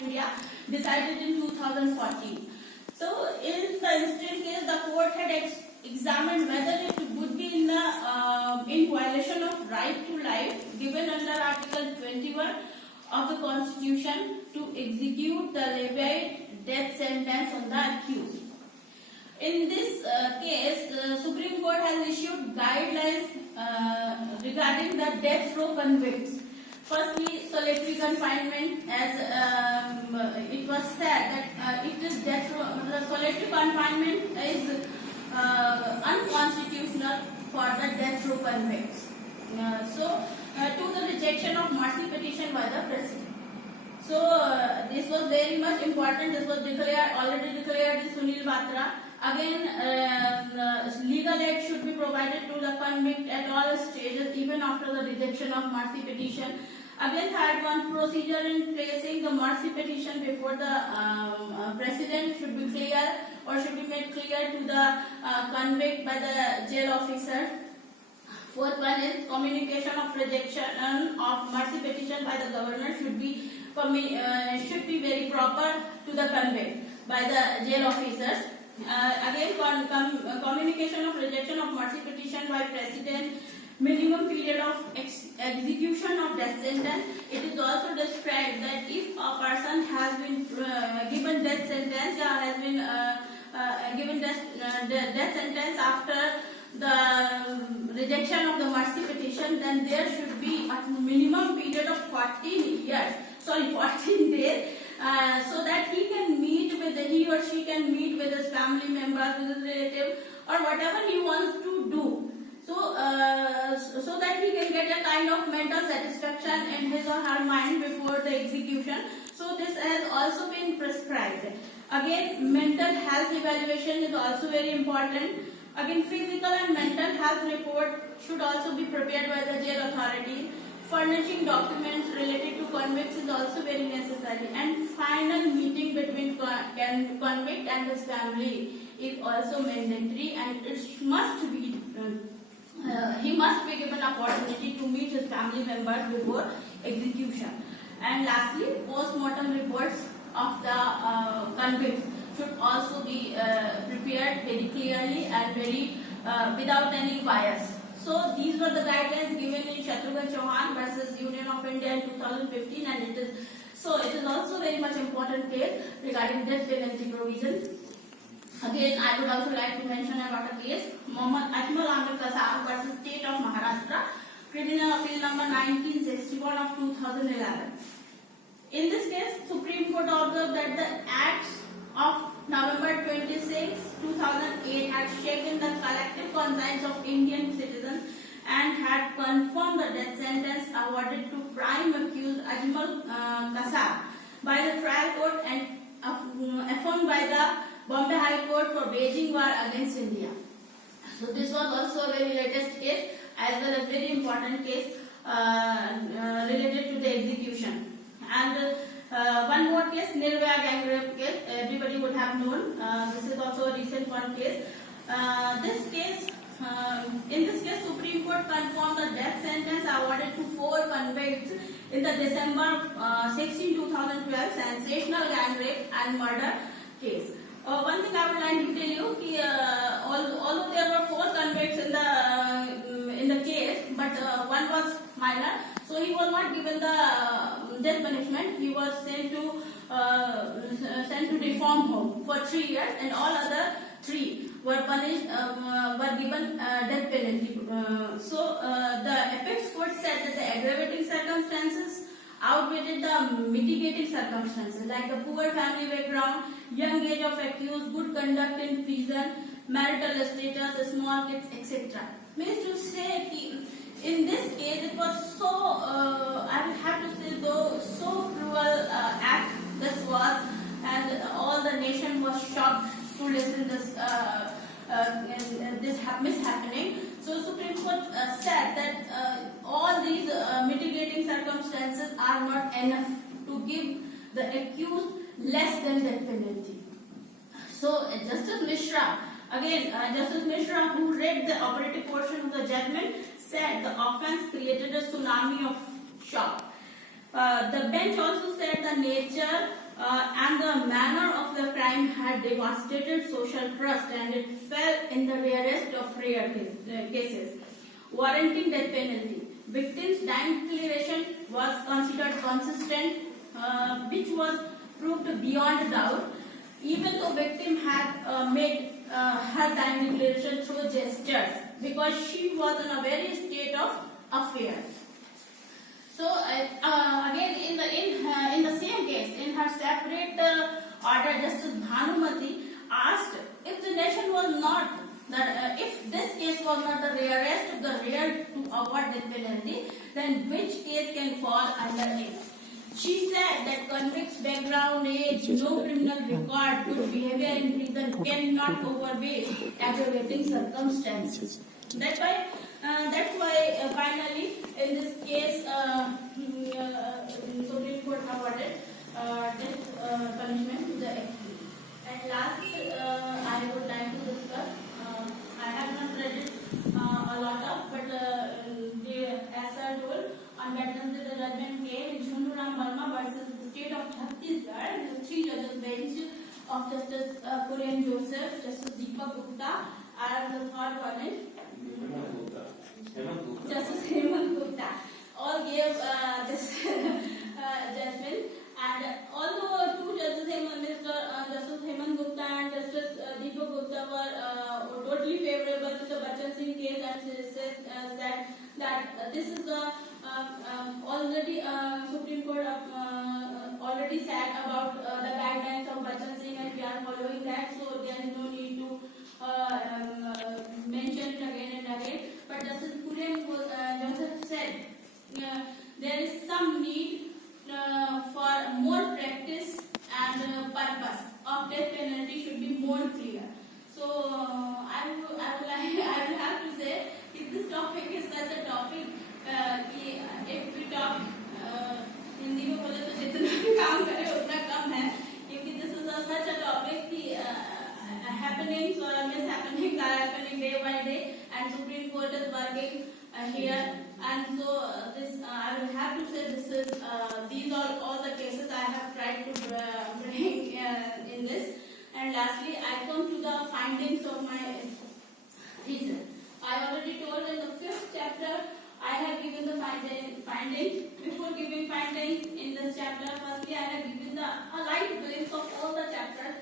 of India, decided in 2014. So in the instant case, the court had examined whether it would be in violation of right to life given under Article 21 of the Constitution to execute the levied death sentence on the accused. In this case, the Supreme Court has issued guidelines regarding the death row convicts. Firstly, solitary confinement, as it was said that it is death row. The solitary confinement is unconstitutional for the death row convicts. To the rejection of mercy petition by the President. So this was very much important. This was already declared in Sunil Batra. Again, legal aid should be provided to the convict at all stages, even after the rejection of mercy petition. Again, third one, procedure in placing the mercy petition before the President should be clear or should be made clear to the convict by the jail officer. Fourth one is communication of rejection of mercy petition by the governor should be very proper to the convict by the jail officers. Again, communication of rejection of mercy petition by President, minimum period of execution of death sentence. It is also described that if a person has been given death sentence or has been given death sentence after the rejection of the mercy petition, then there should be a minimum period of 14 days, so that he or she can meet with his family members, with his relative, or whatever he wants to do. So that he can get a kind of mental satisfaction in his or her mind before the execution. So this has also been prescribed. Again, mental health evaluation is also very important. Again, physical and mental health report should also be prepared by the jail authority. Furnishing documents related to convicts is also very necessary. And final meeting between convict and his family is also mandatory, and it must be he must be given opportunity to meet his family members before execution. And lastly, post-mortem reports of the convicts should also be prepared very clearly and very without any bias. So these were the guidelines given in Shatrughan Chauhan versus Union of India in 2015, and it is also very much important case regarding death penalty provision. Again, I would also like to mention about a case, Mohammad Ajmal Amir Kasab versus State of Maharashtra, Criminal Appeal number 1961 of 2011. In this case, Supreme Court observed that the acts of November 26, 2008 had shaken the collective conscience of Indian citizens and had confirmed the death sentence awarded to prime accused Ajmal Kasab by the trial court and affirmed by the Bombay High Court for waging war against India. So this was also a very latest case as well as very important case related to the execution. And one more case, Nirbhaya gang rape case, everybody would have known. This is also a recent one case. In this case, Supreme Court confirmed the death sentence awarded to 4 convicts in the December 16, 2012 sensational gang rape and murder case. One thing I would like to tell you, although there were 4 convicts in the case, but one was minor, so he was not given the death punishment. He was sent to reform home for 3 years, and all other 3 were punished, were given death penalty. The apex court said that the aggravating circumstances outweighed the mitigating circumstances, like the poor family background, young age of accused, good conduct in prison, marital status, small kids, etc. Means to say, in this case, it was so, I will have to say, so cruel act this was, and all the nation was shocked to listen this mishappening. So Supreme Court said that all these mitigating circumstances are not enough to give the accused less than death penalty. So Justice Mishra, Justice Mishra, who read the operative portion of the judgment, said the offence created a tsunami of shock. The bench also said the nature and the manner of the crime had devastated social trust and it fell in the rarest of rare cases, warranting death penalty. Victim's dying declaration was considered consistent, which was proved beyond doubt, even though victim had made her dying declaration through gestures, because she was in a very state of affair. So again, in the same case, in her separate order, Justice Bhanumati asked if the nation was not if this case was not the rarest of the rare to award death penalty, then which case can fall under it? She said that convict's background, age, no criminal record, good behavior in prison cannot overweigh aggravating circumstances. That's why finally in this case Supreme Court awarded death punishment to the accused. And last I would like to discuss. I have not read it a lot of, but as I told, on Wednesday the judgment came in Shunduram Verma versus the state of Chhattisgarh. The three judges bench of Justice Kurian Joseph, Justice Deepak Gupta, and the third one is Justice Hemant Gupta. All gave this judgment, and although two judges, Justice Hemant Gupta and Justice Deepak Gupta were totally favorable to the Bachchan Singh case and said that this is already Supreme Court already said about the guidelines of Bachchan Singh and we are following that, so there is no need to mention it again and again. But Justice Kurian Joseph said there is some need for more practice and purpose of death penalty should be more clear. So I will have to say if this topic is such a topic if we talk Hindi में बोले तो जितना भी काम करे उतना कम है, क्योंकि this is such a topic कि happenings or mishappenings are happening day by day and Supreme Court is working here, and so this I will have to say this is these are all the cases I have tried to bring in this. And lastly, I come to the findings of my reason. I already told in the 5th chapter I have given the findings. Before giving findings in this chapter, firstly I have given a light glimpse of all the chapters